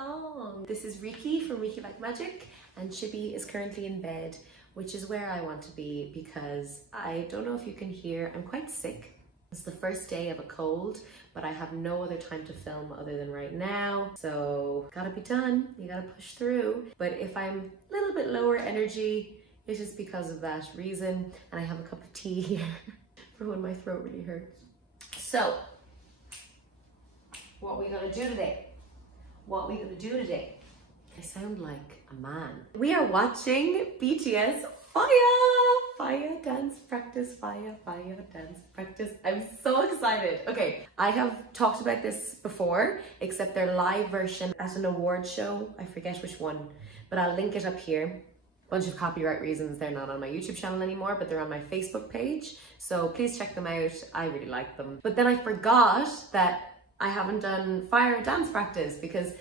along. This is Riki from Riki Like Magic, and Chibi is currently in bed, which is where I want to be because I don't know if you can hear, I'm quite sick. It's the first day of a cold, but I have no other time to film other than right now. So gotta be done, you gotta push through. But if I'm a little bit lower energy, it's just because of that reason. And I have a cup of tea here for when my throat really hurts. So, what are we gonna do today? What are we gonna do today? I sound like a man. We are watching BTS Fire dance practice, Fire dance practice. I'm so excited. Okay, I have talked about this before, except their live version at an award show. I forget which one, but I'll link it up here. Bunch of copyright reasons they're not on my YouTube channel anymore, but they're on my Facebook page. So please check them out. I really like them. But then I forgot that I haven't done Fire dance practice because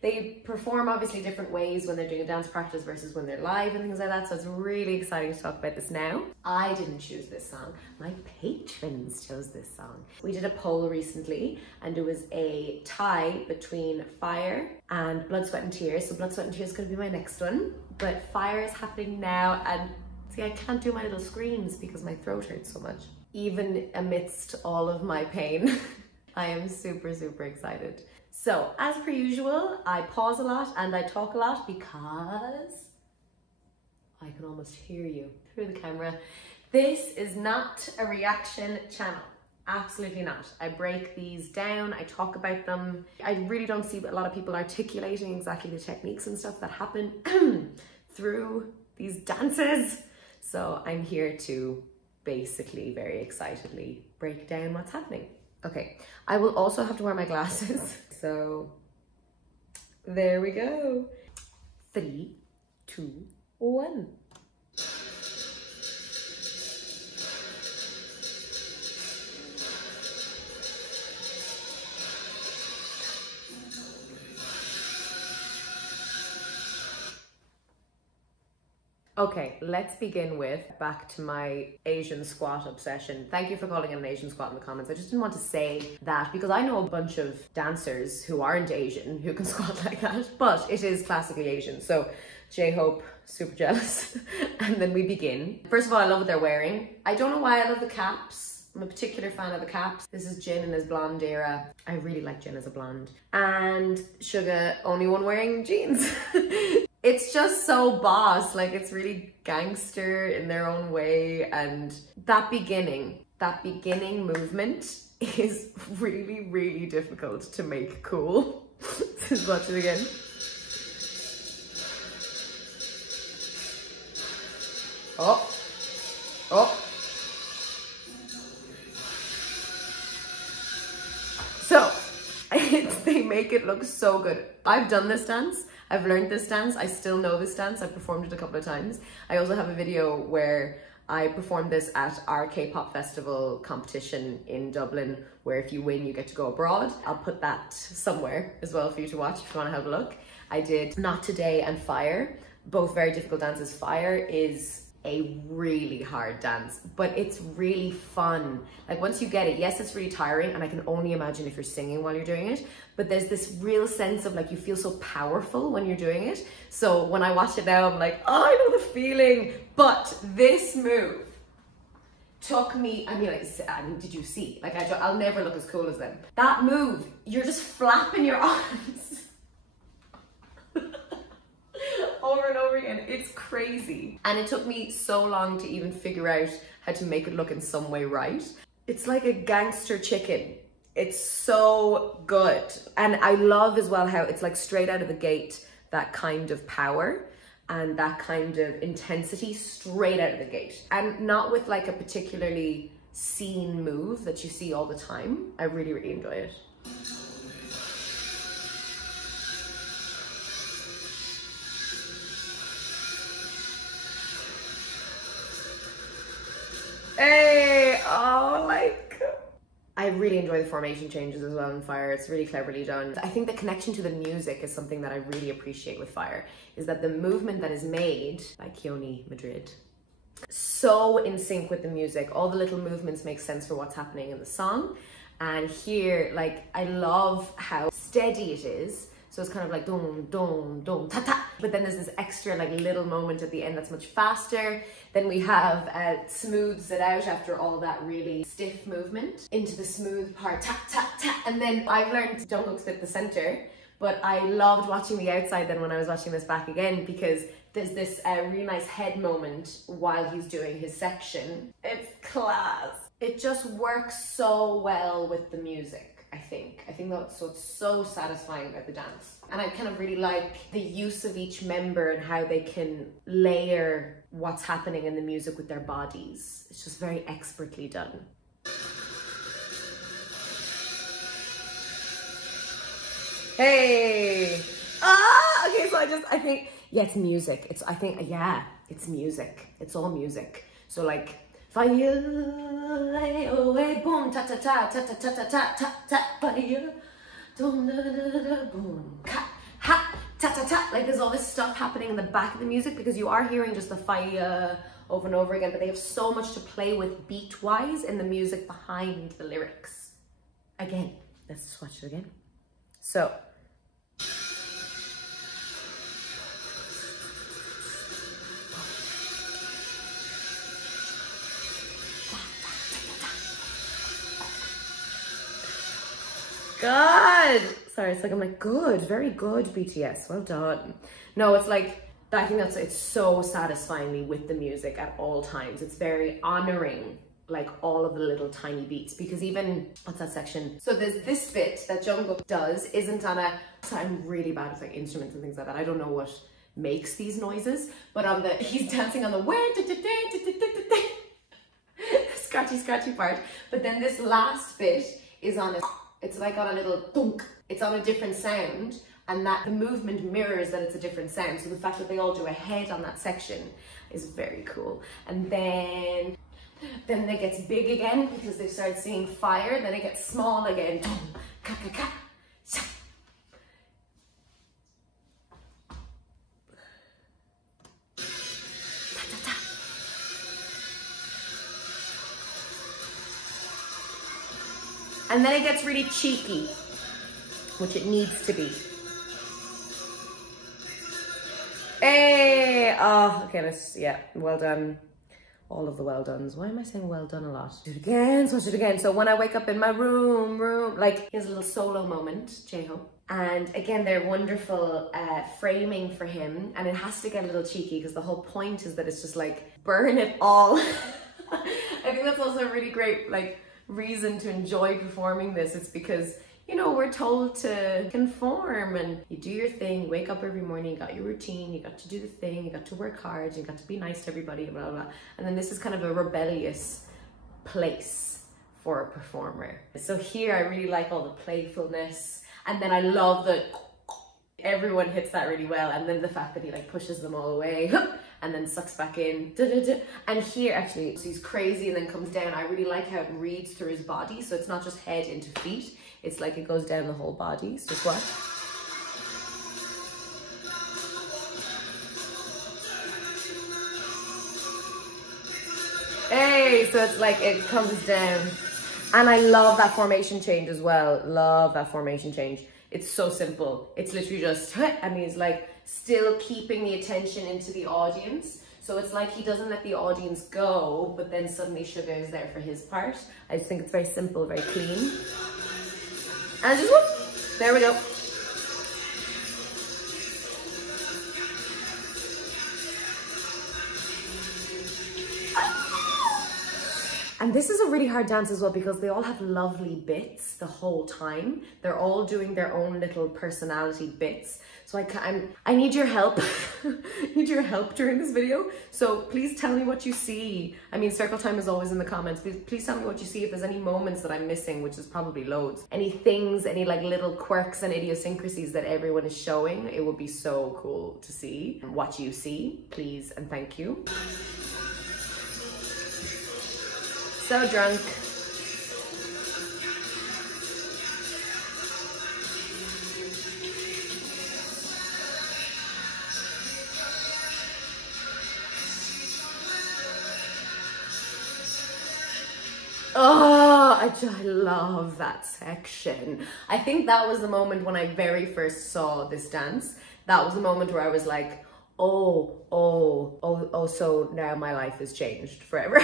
they perform obviously different ways when they're doing a dance practice versus when they're live and things like that. So it's really exciting to talk about this now. I didn't choose this song. My patrons chose this song. We did a poll recently and it was a tie between Fire and Blood, Sweat and Tears. So Blood, Sweat and Tears is gonna be my next one. But Fire is happening now and see, I can't do my little screams because my throat hurts so much. Even amidst all of my pain, I am super, super excited. So, as per usual, I pause a lot and I talk a lot because I can almost hear you through the camera. This is not a reaction channel. Absolutely not. I break these down, I talk about them. I really don't see a lot of people articulating exactly the techniques and stuff that happen through these dances. So I'm here to basically very excitedly break down what's happening. Okay, I will also have to wear my glasses. So there we go. 3, 2, 1. Okay, let's begin with back to my Asian squat obsession. Thank you for calling it an Asian squat in the comments. I just didn't want to say that because I know a bunch of dancers who aren't Asian who can squat like that, but it is classically Asian. So J-Hope, super jealous. And then we begin. First of all, I love what they're wearing. I don't know why I love the caps. I'm a particular fan of the caps. This is Jin in his blonde era. I really like Jin as a blonde. And Suga, only one wearing jeans. It's just so boss, like it's really gangster in their own way. And that beginning movement is really, really difficult to make cool. Let's watch it again. Oh, oh. So, they make it look so good. I've done this dance. I've learned this dance. I still know this dance. I've performed it a couple of times. I also have a video where I performed this at our K-pop festival competition in Dublin, where if you win, you get to go abroad. I'll put that somewhere as well for you to watch if you want to have a look. I did Not Today and Fire, both very difficult dances. Fire is a really hard dance, but it's really fun. Like once you get it, yes, it's really tiring, and I can only imagine if you're singing while you're doing it, but there's this real sense of like, you feel so powerful when you're doing it. So when I watch it now, I'm like, oh, I know the feeling. But this move took me, I mean, did you see? Like, I'll never look as cool as them. That move, you're just flapping your arms over and over again. It's crazy. And it took me so long to even figure out how to make it look in some way right. It's like a gangster chicken. It's so good. And I love as well how it's like straight out of the gate, that kind of power and that kind of intensity straight out of the gate. And not with like a particularly seen move that you see all the time. I really, really enjoy it. Hey, oh, like, I really enjoy the formation changes as well in Fire. It's really cleverly done. I think the connection to the music is something that I really appreciate with Fire, is that the movement that is made by Keone Madrid, so in sync with the music. All the little movements make sense for what's happening in the song. And here, like, I love how steady it is, So it's kind of like dum, dum, dum, ta ta. But then there's this extra like little moment at the end that's much faster. Then we have smooths it out after all that really stiff movement into the smooth part, ta ta ta. And then I've learned Jungkook split the center, but I loved watching the outside then when I was watching this back again, because there's this really nice head moment while he's doing his section. It's class. It just works so well with the music. I think that's what's so satisfying about the dance. And I kind of really like the use of each member and how they can layer what's happening in the music with their bodies. It's just very expertly done. Hey! Okay, so I think, yeah, it's music. It's music. It's all music. So like, fire, boom, ta ta ta ta ta ta ta ta ta ta, fire, boom, boom, ha, ta ta ta. Like there's all this stuff happening in the back of the music because you are hearing just the fire over and over again, but they have so much to play with beat-wise in the music behind the lyrics. Again, let's just watch it again. So. Good. Sorry, it's like I'm like, good, very good, BTS, well done. No, it's like, I think it's so satisfying with the music at all times. It's very honoring like all of the little tiny beats, because even, what's that section? So there's this bit that Jungkook does isn't on a, so I'm really bad with like instruments and things like that. I don't know what makes these noises, but on the, he's dancing on the scratchy part. But then this last bit is on a, it's like on a little thunk. It's on a different sound, and that the movement mirrors that it's a different sound. So the fact that they all do a head on that section is very cool. And then it gets big again because they start seeing fire. Then it gets small again. And then it gets really cheeky, which it needs to be. Hey! Oh, okay, yeah, well done. All of the well dones. Why am I saying well done a lot? Do it again, watch it again. So when I wake up in my room, like, he has a little solo moment, Jaehoe. And again, they're wonderful framing for him. And it has to get a little cheeky because the whole point is that it's just like, burn it all. I think that's also a really great, like, reason to enjoy performing this. It's because, you know, we're told to conform, and you do your thing, you wake up every morning, you got your routine, you got to do the thing, you got to work hard, you got to be nice to everybody, blah, blah, blah. And then this is kind of a rebellious place for a performer. So here I really like all the playfulness, and then I love that everyone hits that really well, and then the fact that he like pushes them all away and then sucks back in. And here actually, so he's crazy and then comes down. I really like how it reads through his body, so it's not just head into feet, it's like it goes down the whole body. So just watch. Hey, so it's like it comes down. And I love that formation change as well. Love that formation change. It's so simple. It's literally just, and he's like still keeping the attention into the audience. So it's like he doesn't let the audience go, but then suddenly Suga is there for his part. I just think it's very simple, very clean. And just whoop, there we go. And this is a really hard dance as well because they all have lovely bits the whole time. They're all doing their own little personality bits. So I need your help. I need your help during this video. So please tell me what you see. I mean, circle time is always in the comments. Please tell me what you see. If there's any moments that I'm missing, which is probably loads. Any things, any like little quirks and idiosyncrasies that everyone is showing. It would be so cool to see what you see, please and thank you. So drunk. Oh, I I love that section. I think that was the moment when I very first saw this dance. That was the moment where I was like, so now my life has changed forever.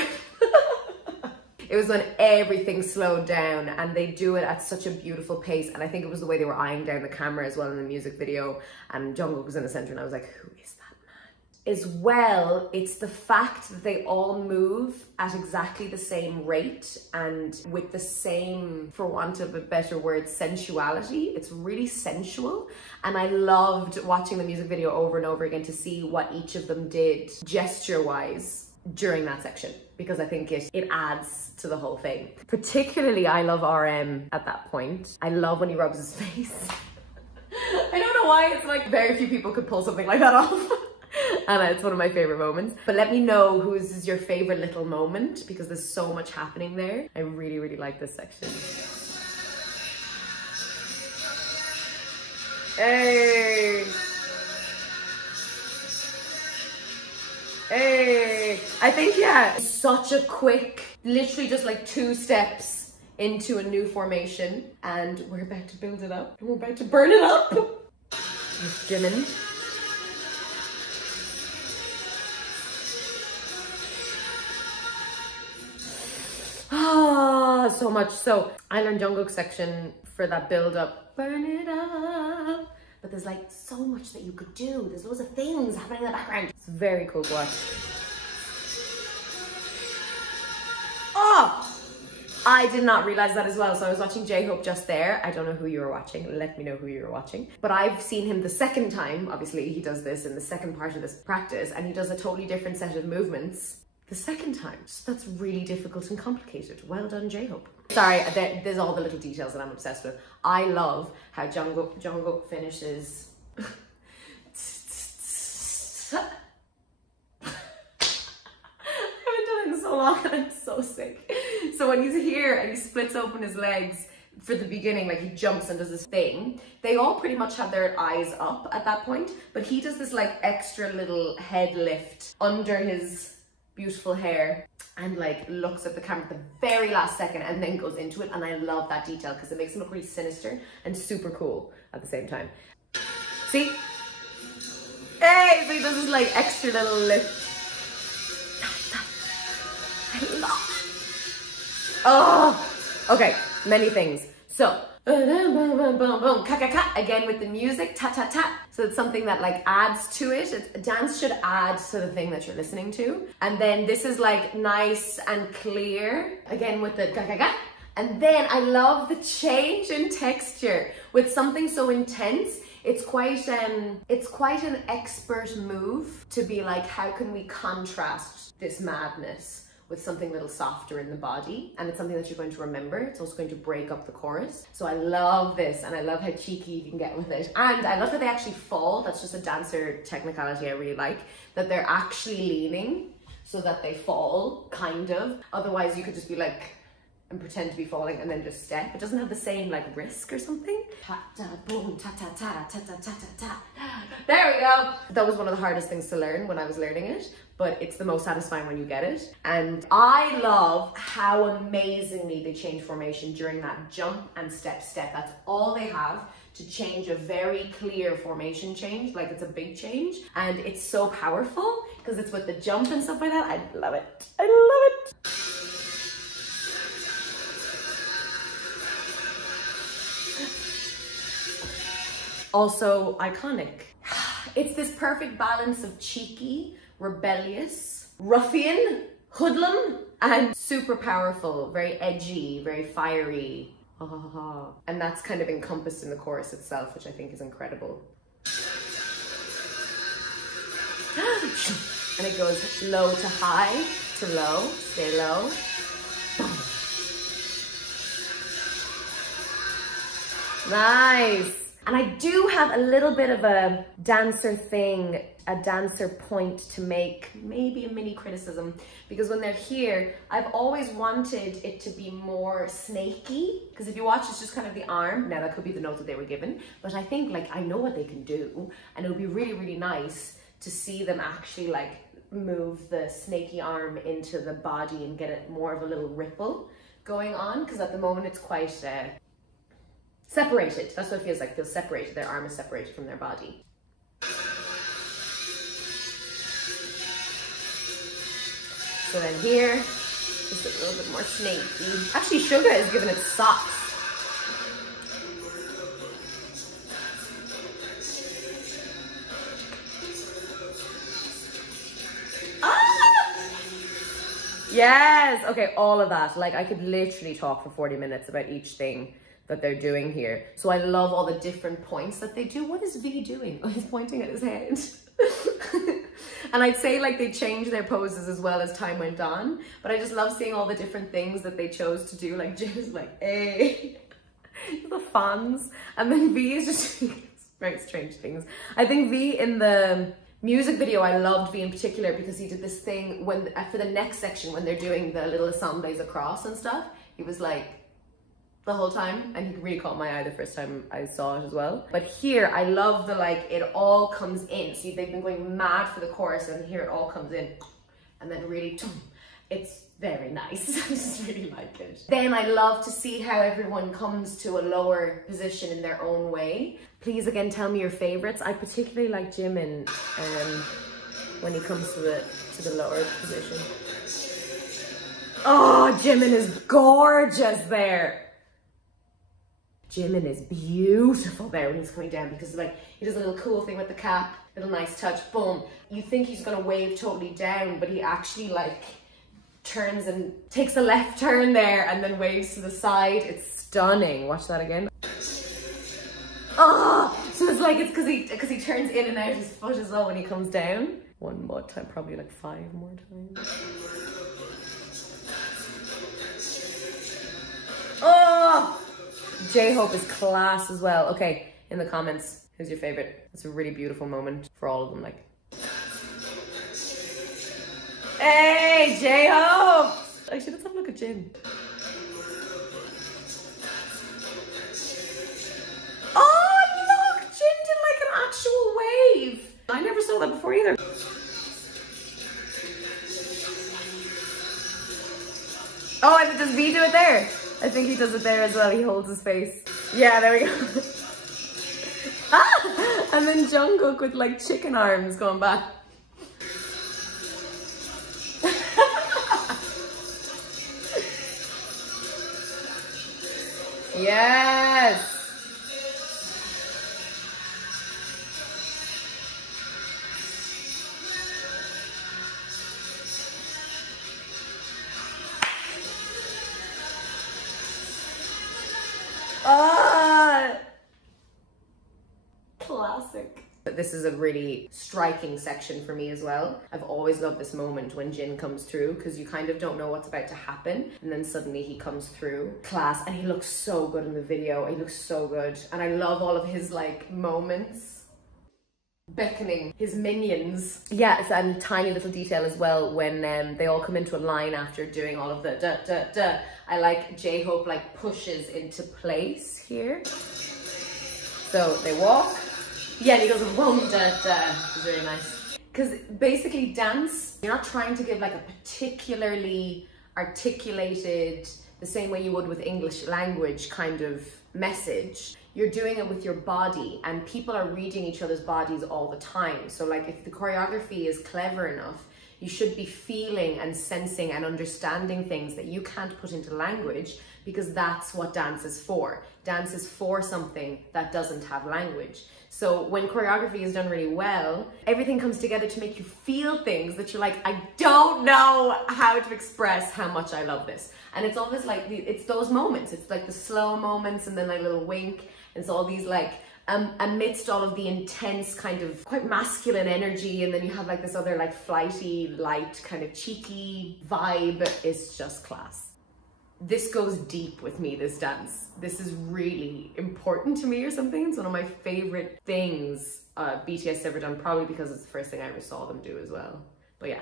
It was when everything slowed down, and they do it at such a beautiful pace. And I think it was the way they were eyeing down the camera as well in the music video. And Jungkook was in the center, and I was like, who is that man? As well, it's the fact that they all move at exactly the same rate and with the same, for want of a better word, sensuality. It's really sensual. And I loved watching the music video over and over again to see what each of them did gesture-wise during that section, because I think it adds to the whole thing. Particularly, I love RM at that point. I love when he rubs his face. I don't know why, it's like very few people could pull something like that off. And it's one of my favorite moments. But let me know whose is your favorite little moment, because there's so much happening there. I really, really like this section. Hey! Hey! I think, yeah, such a quick, literally just like 2 steps into a new formation, and we're about to build it up, and we're about to burn it up. It's Jimin. Ah, so much. So I learned Jungkook's section for that build up, burn it up. But there's like so much that you could do. There's loads of things happening in the background. It's very cool to watch. Oh, I did not realize that as well. So I was watching J-Hope just there. I don't know who you were watching. Let me know who you were watching. But I've seen him the second time. Obviously, he does this in the second part of this practice, and he does a totally different set of movements the second time. So that's really difficult and complicated. Well done, J-Hope. Sorry, there's all the little details that I'm obsessed with. I love how Jungkook finishes. I haven't done it in so long and I'm so sick. So when he's here and he splits open his legs for the beginning, like he jumps and does this thing, they all pretty much have their eyes up at that point, but he does this like extra little head lift under his beautiful hair and like looks at the camera at the very last second and then goes into it. And I love that detail because it makes him look really sinister and super cool at the same time. See? Hey, so he does this like extra little lift. I love. Oh, okay, many things. So, again with the music, ta ta ta. So it's something that like adds to it. Dance should add to the thing that you're listening to. And then this is like nice and clear, again with the ga ga ga. And then I love the change in texture with something so intense. It's quite an expert move to be like, how can we contrast this madness with something a little softer in the body? And it's something that you're going to remember. It's also going to break up the chorus. So I love this, and I love how cheeky you can get with it. And I love that they actually fall. That's just a dancer technicality I really like, that they're actually leaning so that they fall, kind of. Otherwise you could just be like, and pretend to be falling and then just step. It doesn't have the same like risk or something. Ta ta boom, ta ta ta ta ta ta ta ta. There we go. That was one of the hardest things to learn when I was learning it, but it's the most satisfying when you get it. And I love how amazingly they change formation during that jump and step step. That's all they have to change a very clear formation change, like it's a big change. And it's so powerful because it's with the jump and stuff like that. I love it. I love it. Also iconic. It's this perfect balance of cheeky, rebellious, ruffian, hoodlum, and super powerful, very edgy, very fiery. And that's kind of encompassed in the chorus itself, which I think is incredible. And it goes low to high to low, stay low. Nice. And I do have a little bit of a dancer thing, a dancer point to make, maybe a mini criticism, because when they're here, I've always wanted it to be more snaky, because if you watch, it's just kind of the arm. Now that could be the note that they were given, but I think like, I know what they can do, and it would be really, really nice to see them actually like move the snaky arm into the body and get it more of a little ripple. going on, because at the moment it's quite separated. That's what it feels like. It feels separated. Their arm is separated from their body. So then here, just a little bit more snaky. Actually, Suga is giving it socks. Yes, okay, all of that. Like, I could literally talk for 40 minutes about each thing that they're doing here. So I love all the different points that they do. What is V doing? Oh, he's pointing at his head. And I'd say like they changed their poses as well as time went on, but I just love seeing all the different things that they chose to do. Like Jin is like, hey, the fans. And then V is just doing very strange things. I think V in the music video, I loved V in particular because he did this thing when, for the next section, when they're doing the little assemblies across and stuff, he was like, the whole time, and he really caught my eye the first time I saw it as well. But here, I love the like, it all comes in. See, they've been going mad for the chorus, and here it all comes in. And then really, it's very nice. I just really like it. Then I love to see how everyone comes to a lower position in their own way. Please, again, tell me your favorites. I particularly like Jimin when he comes to the lower position. Oh, Jimin is gorgeous there. Jimin is beautiful there when he's coming down, because like he does a little cool thing with the cap, little nice touch, boom. You think he's gonna wave totally down, but he actually like turns and takes a left turn there and then waves to the side. It's stunning. Watch that again. Oh, so it's like, it's because he turns in and out his foot as well when he comes down. One more time, probably like 5 more times. Oh! J-Hope is class as well. Okay, in the comments, who's your favorite? It's a really beautiful moment for all of them. Like, hey, J-Hope! Actually, let's have a look at Jin. Oh, look! Jin did like an actual wave. I never saw that before either. Oh, and does V do it there? I think he does it there as well. He holds his face. Yeah, there we go. Ah! And then Jungkook with like chicken arms going back. Yes. Classic. This is a really striking section for me as well. I've always loved this moment when Jin comes through, because you kind of don't know what's about to happen, and then suddenly he comes through. Class. And he looks so good in the video. He looks so good. And I love all of his like moments beckoning his minions. Yeah, it's a tiny little detail as well when they all come into a line after doing all of the da da da. I like J-Hope like pushes into place here. So they walk. Yeah, and he goes boom da da. It's very nice. Because basically dance, you're not trying to give like a particularly articulated, the same way you would with English language kind of message. You're doing it with your body, and people are reading each other's bodies all the time. So like if the choreography is clever enough, you should be feeling and sensing and understanding things that you can't put into language, because that's what dance is for. Dance is for something that doesn't have language. So when choreography is done really well, everything comes together to make you feel things that you're like, I don't know how to express how much I love this. And it's always like, it's those moments. It's like the slow moments and then like a little wink. And so all these like, amidst all of the intense kind of quite masculine energy, and then you have like this other like flighty, light, kind of cheeky vibe. It's just class. This goes deep with me, this dance. This is really important to me or something. It's one of my favorite things BTS ever done, probably because it's the first thing I ever saw them do as well. But yeah.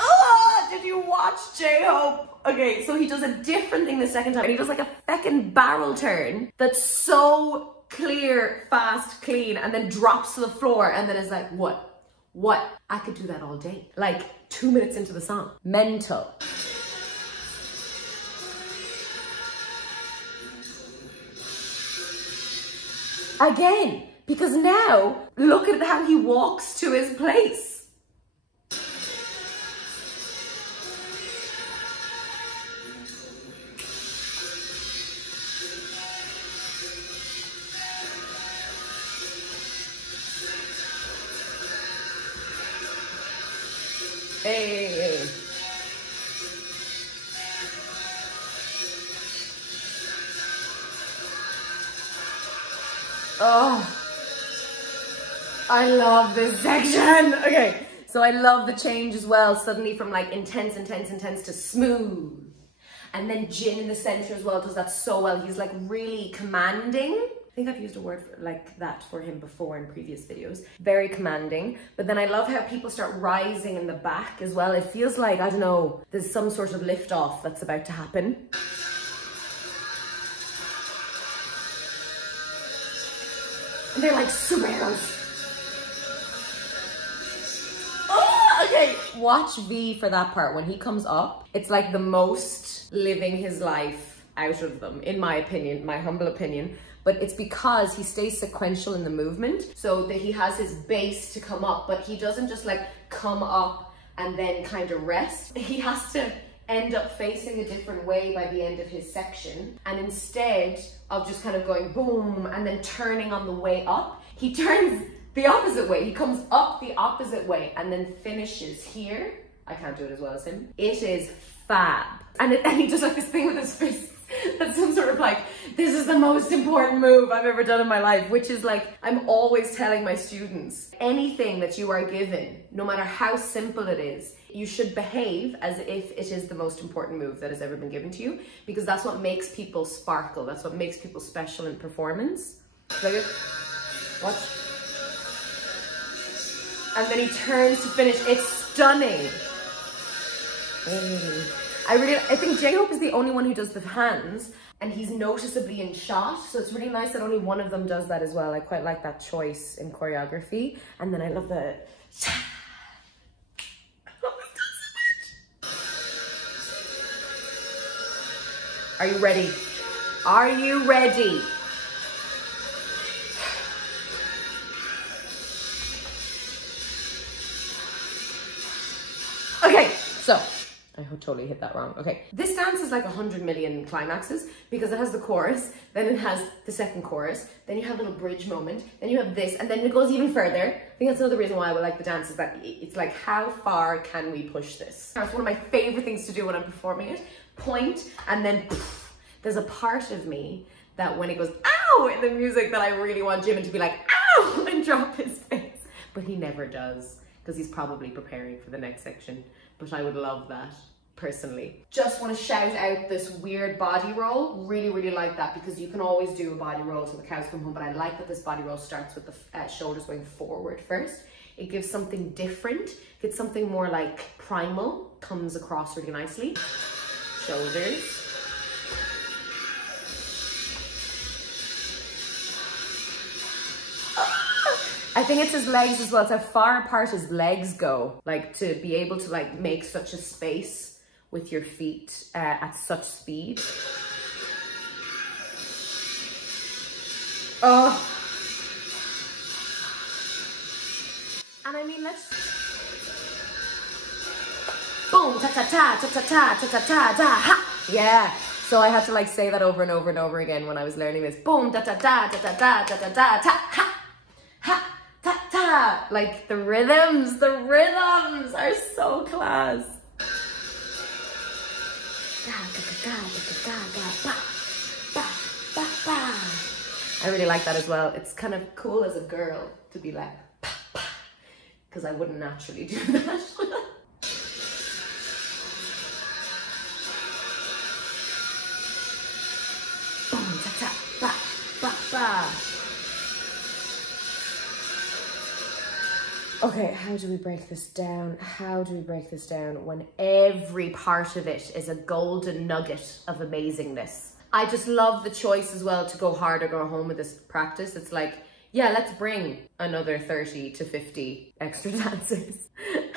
Oh, did you watch J-Hope? Okay, so he does a different thing the second time. And he does like a feckin' barrel turn that's so clear, fast, clean, and then drops to the floor, and then is like, what? I could do that all day. Like, 2 minutes into the song. Mental. Again, because now, look at how he walks to his place. Hey. Oh, I love this section. Okay, so I love the change as well. Suddenly from like intense to smooth. And then Jin in the center as well does that so well. He's like really commanding. I think I've used a word like that for him before in previous videos. Very commanding. But then I love how people start rising in the back as well. It feels like, I don't know, there's some sort of lift off that's about to happen. And they're like superheroes. Oh, okay, watch V for that part. When he comes up, it's like the most living his life out of them, in my opinion, my humble opinion. But it's because he stays sequential in the movement, so that he has his base to come up, but he doesn't just like come up and then kind of rest. He has to end up facing a different way by the end of his section. And instead of just kind of going boom and then turning on the way up, he turns the opposite way. He comes up the opposite way and then finishes here. I can't do it as well as him. It is fab. And he does like this thing with his fists. That's some sort of like, this is the most important move I've ever done in my life, which is like, I'm always telling my students, anything that you are given, no matter how simple it is, you should behave as if it is the most important move that has ever been given to you, because that's what makes people sparkle. That's what makes people special in performance. Like it. Watch. And then he turns to finish. It's stunning. I think J-Hope is the only one who does the hands, and he's noticeably in shot, so it's really nice that only one of them does that as well. I quite like that choice in choreography. And then I love the... I love this so much. Are you ready? Are you ready? Okay, so... I totally hit that wrong. Okay. This dance is like 100 million climaxes because it has the chorus, then it has the second chorus, then you have a little bridge moment, then you have this, and then it goes even further. I think that's another reason why I like the dance, is that it's like, how far can we push this? It's one of my favorite things to do when I'm performing it. Point, and then poof, there's a part of me that when it goes, ow, in the music, that I really want Jimin to be like, ow, and drop his face. But he never does, because he's probably preparing for the next section. But I would love that, personally. Just want to shout out this weird body roll. Really, really like that, because you can always do a body roll till the cows come home, but I like that this body roll starts with the shoulders going forward first. It gives something different, gets something more like primal, comes across really nicely. Shoulders. I think it's his legs as well. It's how far apart his legs go. Like, to be able to like make such a space with your feet at such speed. Oh. And I mean, let's... Boom, ta-ta-ta, ta-ta-ta, ta-ta-ta, ha! Yeah. So I had to like say that over and over and over again when I was learning this. Boom, ta-ta-ta, ta-ta-ta, ta-ta-ta, ta, ha! Ha! Ta-ta! Like the rhythms are so class. I really like that as well. It's kind of cool as a girl to be like, because I wouldn't naturally do that. Boom, ta-ta, ba, ba, ba. Okay, how do we break this down? How do we break this down when every part of it is a golden nugget of amazingness? I just love the choice as well to go hard or go home with this practice. It's like, yeah, let's bring another 30 to 50 extra dancers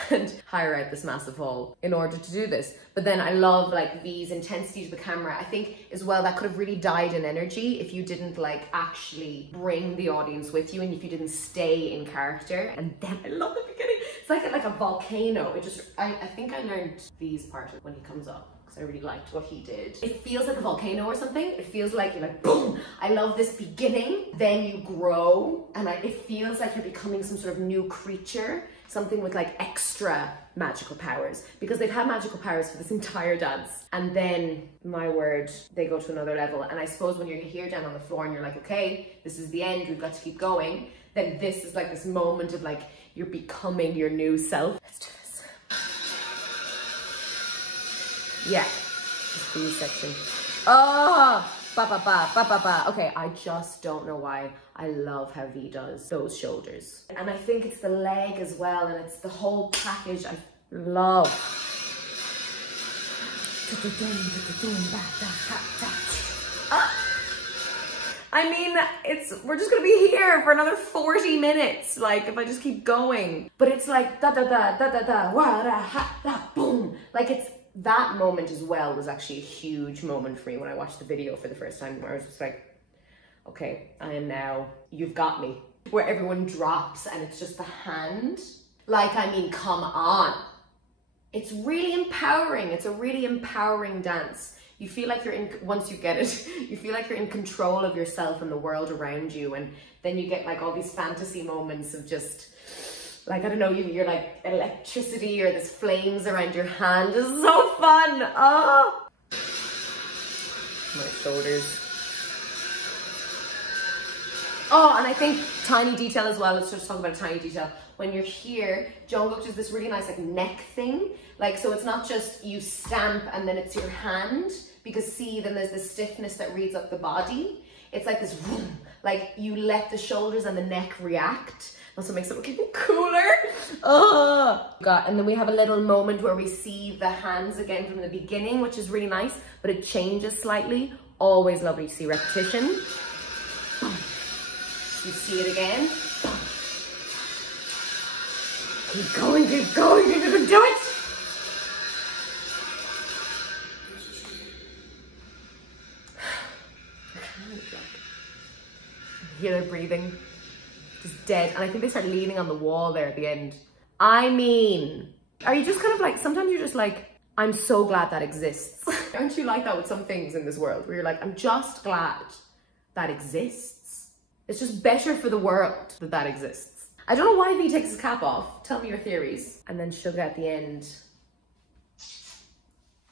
and hire out this massive hall in order to do this. But then I love like V's intensity to the camera. I think as well that could have really died in energy if you didn't like actually bring the audience with you and if you didn't stay in character. And then I love the beginning. It's like a volcano. It just, I think I learned V's part when he comes up. I really liked what he did. It feels like a volcano or something. It feels like you're like, boom, I love this beginning. Then you grow and it feels like you're becoming some sort of new creature, something with like extra magical powers, because they've had magical powers for this entire dance. And then, my word, they go to another level. And I suppose when you're here down on the floor and you're like, okay, this is the end, we've got to keep going. Then this is like this moment of like, you're becoming your new self. Let's do this. Yeah, this B section. Oh, ba ba ba ba ba ba. Okay, I just don't know why I love how V does those shoulders. And I think it's the leg as well, and it's the whole package I love. I mean, we're just gonna be here for another 40 minutes, like, if I just keep going. But it's like, da da da da da da, wa da ha da, boom. Like, it's, that moment as well was actually a huge moment for me when I watched the video for the first time, where I was just like, okay, I am now, you've got me. Where everyone drops and it's just the hand. Like, I mean, come on. It's really empowering. It's a really empowering dance. You feel like you're in, once you get it, you feel like you're in control of yourself and the world around you. And then you get like all these fantasy moments of just, like, I don't know, you're like electricity or there's flames around your hand. This is so fun. Oh, my shoulders. Oh, and I think tiny detail as well. Let's just talk about a tiny detail. When you're here, Jungkook does this really nice like neck thing. Like, so it's not just you stamp and then it's your hand, because see, then there's this stiffness that reads up the body. It's like this, like you let the shoulders and the neck react. Also makes it look even cooler. Oh, God. And then we have a little moment where we see the hands again from the beginning, which is really nice, but it changes slightly. Always lovely to see repetition. You see it again. Keep going, keep going, you can do it. Hear their breathing. Just dead. And I think they start leaning on the wall there at the end. I mean, are you just kind of like, sometimes you're just like, I'm so glad that exists. Aren't you like that with some things in this world where you're like, I'm just glad that exists. It's just better for the world that that exists. I don't know why V takes his cap off. Tell me your theories. And then Suga at the end.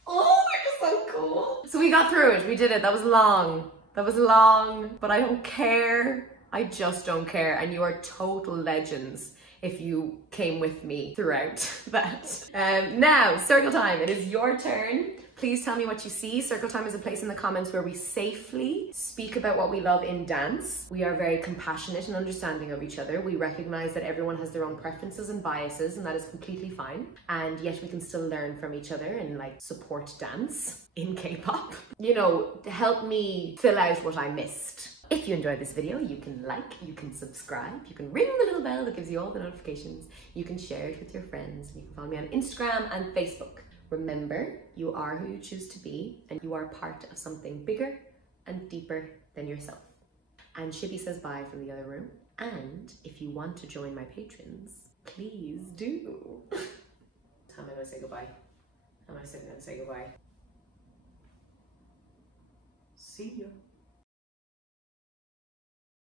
Oh, they're just so cool. So we got through it. We did it. That was long. That was long, but I don't care. I just don't care. And you are total legends if you came with me throughout that. Now, circle time. It is your turn. Please tell me what you see. Circle time is a place in the comments where we safely speak about what we love in dance. We are very compassionate and understanding of each other. We recognize that everyone has their own preferences and biases, and that is completely fine. And yet we can still learn from each other and like support dance in K-pop. You know, help me fill out what I missed. If you enjoyed this video, you can like, you can subscribe, you can ring the little bell that gives you all the notifications, you can share it with your friends, and you can follow me on Instagram and Facebook. Remember, you are who you choose to be, and you are part of something bigger and deeper than yourself. And Shibby says bye from the other room. And if you want to join my patrons, please do. How am I going to say goodbye? How am I going to say goodbye? See ya.